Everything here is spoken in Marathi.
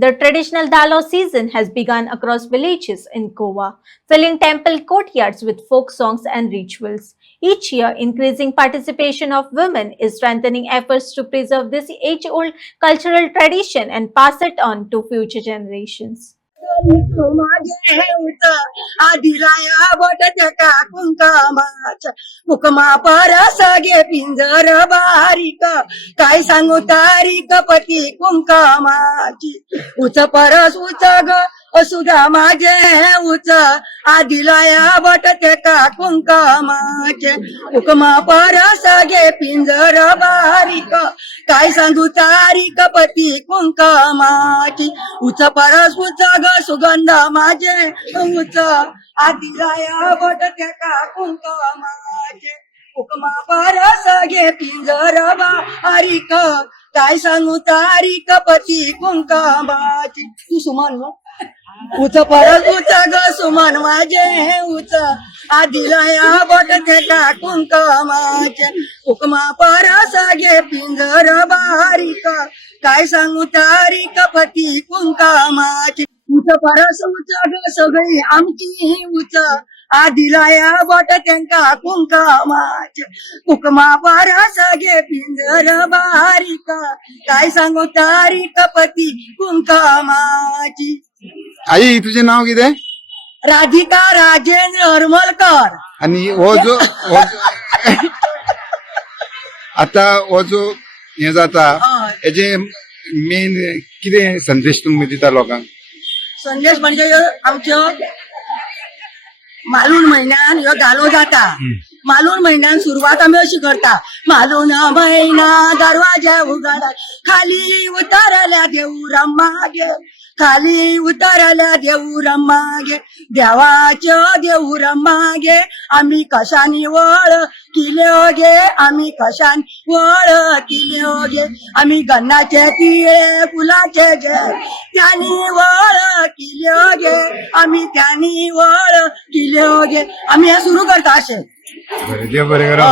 The traditional Dalo season has begun across villages in Goa, filling temple courtyards with folk songs and rituals. Each year, increasing participation of women is strengthening efforts to preserve this age-old cultural tradition and pass it on to future generations. माझे उत आदिलाया बट त्या कुंकामाच्या कुकमा परस गे पिंजर बारीक काय सांगू तारीक पती कुंकामाची उच परस उच ग असुदा माझे उच आदिलाया बट त्या कुंकामाचे कुकमा परस गे पिंजर बारीक काय सांगू तारीक पती कुंकामाची उच परस उच ग सुगंध माझे उच आदिलाया बट त्या कुंकुमाचे कुकमा परस गे पिंजर बारीक काय सांगू तारीक पती कुंकुमाची तू सुमन उच परस उच ग सुमन माझे उच आदिलाया बट त्या कुंकुमाचे कुकमा परस गे पिंजर बारीक काय सांगू तारीक पती कुंकुमाची उच परस उच ग सगळी आमची उच आदिलाया बट त्यांका कुंकुमाचे कुकमा परस गे पिंजर बारीक काय सांगू तारीक पती कुंकुमाची. आई तुझे नाव किती? राधिका राजेंद्र हरमलकर. आणि आता हो जो हे जाता हेजे मेन किती संदेश तुम्ही दिता लोकांक? संदेश म्हणजे आमच्या मालून महिन्यान ह्यो धालो जाता. मालून महिन्यान सुरुवात आम्ही अशी करता. मालून महिना दरवाजा उघडा खाली उतरल्या देऊ रम्मागे खाली उतरल्या देऊ रम्मागे देवाच्यो देऊ रम्मागे आम्ही कशानी वळ किल्यो गे आम्ही कशानी वळ किल्यो गे आम्ही गन्नाचे पिळे फुलाचे गे त्यांनी वळ किल्यो गे आम्ही त्यांनी वळ किल्यो गे आम्ही हे सुरू करता असे. बरे करा.